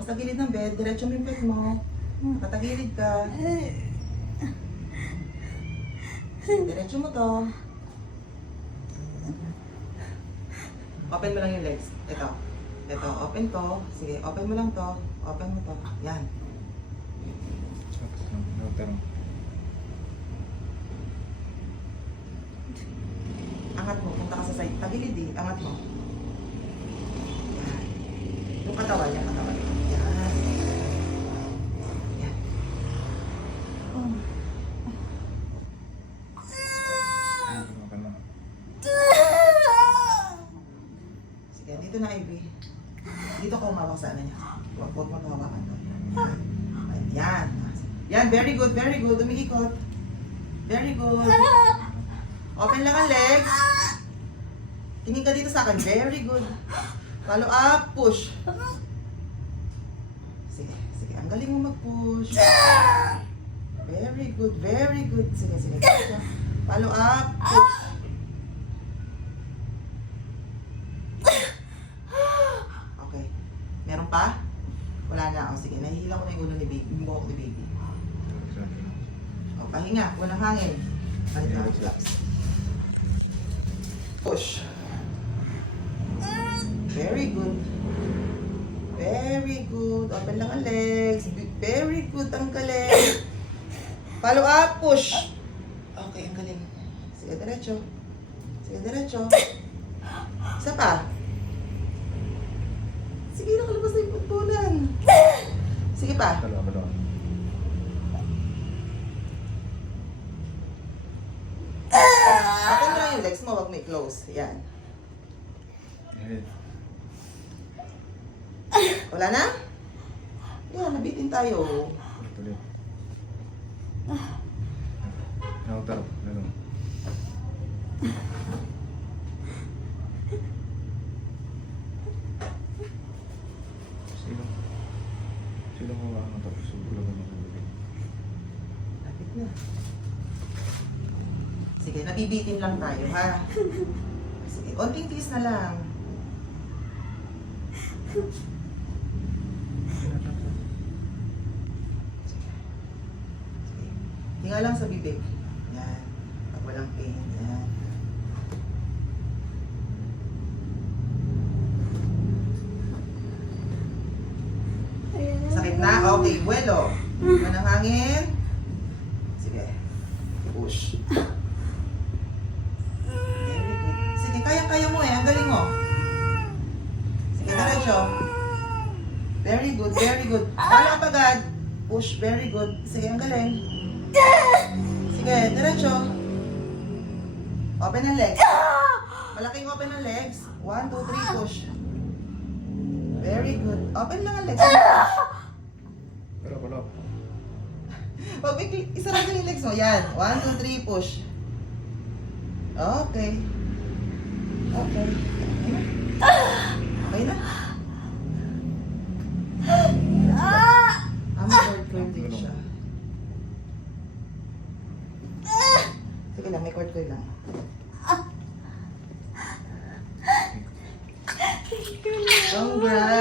ka sa gilid ng bed, diretso mo yung bed mo. Nakatagilid ka. Diretso mo to. Open mo lang yung legs. Ito. Ito, open to. Sige, open mo lang to. Open mo to. Yan. Angat mo, punta ka sa side. Tagilid eh, angat mo. Yan. Yung katawan, yan katawan. Yan. Yan. Sige, dito na Ivy. Dito ka umawak sa ano niya. Huwag mo hawakan to. Yan. Yan, very good, very good. Umiikot. Very good. Open lang ang legs. Tingin ka dito sa akin. Very good. Follow up, push. Sige, sige. Ang galing mo mag-push. Very good, very good. Sige, sige. Follow up, push. Okay. Meron pa? Wala na. O, sige. Nahihila ko na yung ulo ni baby. Yung buhok ni baby. O, pahinga. Walang hangin. Palit na. Relax. Push. Very good. Very good. Open lang ang legs. Very good ang galing. Follow up, push. Okay, ang galing. Sige, diretso. Sige, diretso. Isa pa. Sige, nakalabas na yung pagtunan. Sige pa. Open mo lang yung legs mo, wag mo i-close. Yan. Wala na? Yan, nabitin tayo. Sila mo ang tapos ulo mo ng Lapit na. Sige, nabibitin lang tayo, ha? Sige, onting tiis na lang. Sige. Hinga lang sa bibig. Yan. Pag walang pain. Yan. Sakit na? Okay, buwelo. Manang hangin. Sige. Push. Very good. Sige, kaya-kaya mo eh. Ang galing mo. Sige, diretso. Very good, very good. Wala pagad. Push, very good. Sige, ang galing. Sige, diretso. Open ang legs. Malaking open ang legs. 1, 2, 3, push. Very good. Open lang ang legs. Pero wala. Pag isarap yung legs mo. Yan. 1, 2, 3, push. Okay. Okay. Okay na. May cord din siya. Sige lang, may cord lang. Congrats!